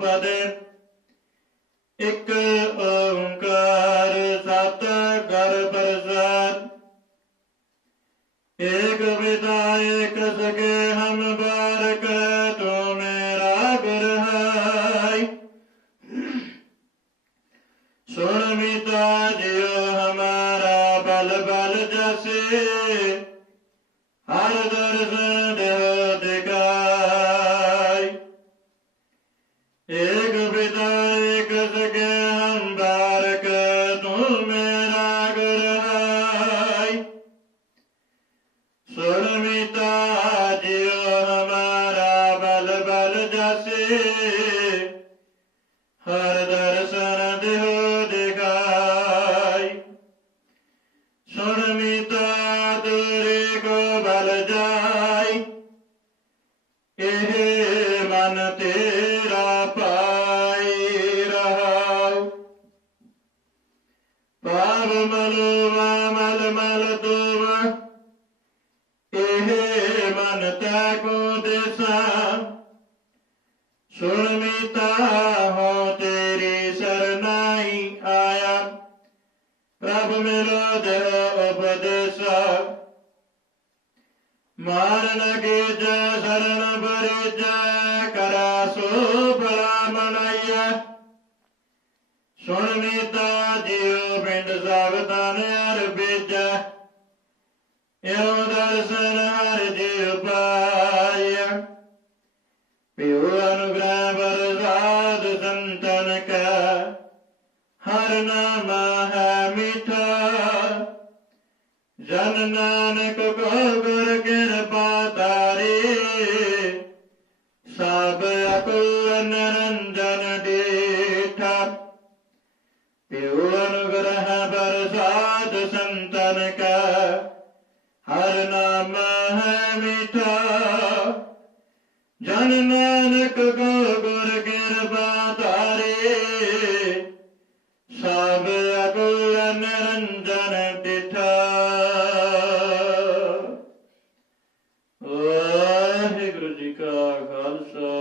ਪਦ एक ਓੰਕਾਰ ਸਤ कर ਪ੍ਰਸਾਦ एक विदायक सके हम बारक तो मेरा गुर है सुन मिता, जियो हमारा बल बल जैसे। हर दर्शन एक पिता एक सके हम बारक तू मेरा गुरनाई सुन मिता जीवन हमारा बल बल जसे हर दर्शन दिहो दिखाई सुन दूरी को बल जाई मल तुम कहे मन त्यागो दिशा सुनमिता हो तेरी शरणाई आया। प्रभु मिलो दे उपदेश मार लगे जय शरण भरे जय करा सो बला ਸੁਣ ਮੀਤਾ ਜਿਉ ਪਿੰਡ ਸਾਵਧਾਨ ਅਰ ਬੇਜੈ ਇਉ ਦਰਸ਼ਨ ਹਰ ਜਿਉ ਪਾਇਆ ਪਿਉ ਅਨੁਗ੍ਰਹ ਬਰਸਾਦ ਸੰਤਨ ਕਾ। ਹਰ ਨਾਮ ਹੈ ਮਿਠਾ। ਜਨ ਨਾਨਕ ਕੋ ਗੁਰ ਕਿਰਪਾ ਤਾਰੇ ਸਭ ਅਕਲ ਨਰੰਜਨ ਡੇਠਾ ਪਿਉ ਅਨੁਗ੍ਰਹ ਬਰਸਾਦ ਸੰਤਨ ਕਾ ਹਰ ਨਾਮ ਹੈ ਮਿਠਾ ਜਨ ਨਾਨਕ ਕੋ ਗੁਰ ਕਿਰਪਾ ਧਾਰੇ ਸਭ ਅਗੁਰ ਨਿਰੰਜਨ ਡਿਠਾ ਵਾਹਿਗੁਰੂ ਜੀ ਕਾ ਖਾਲਸਾ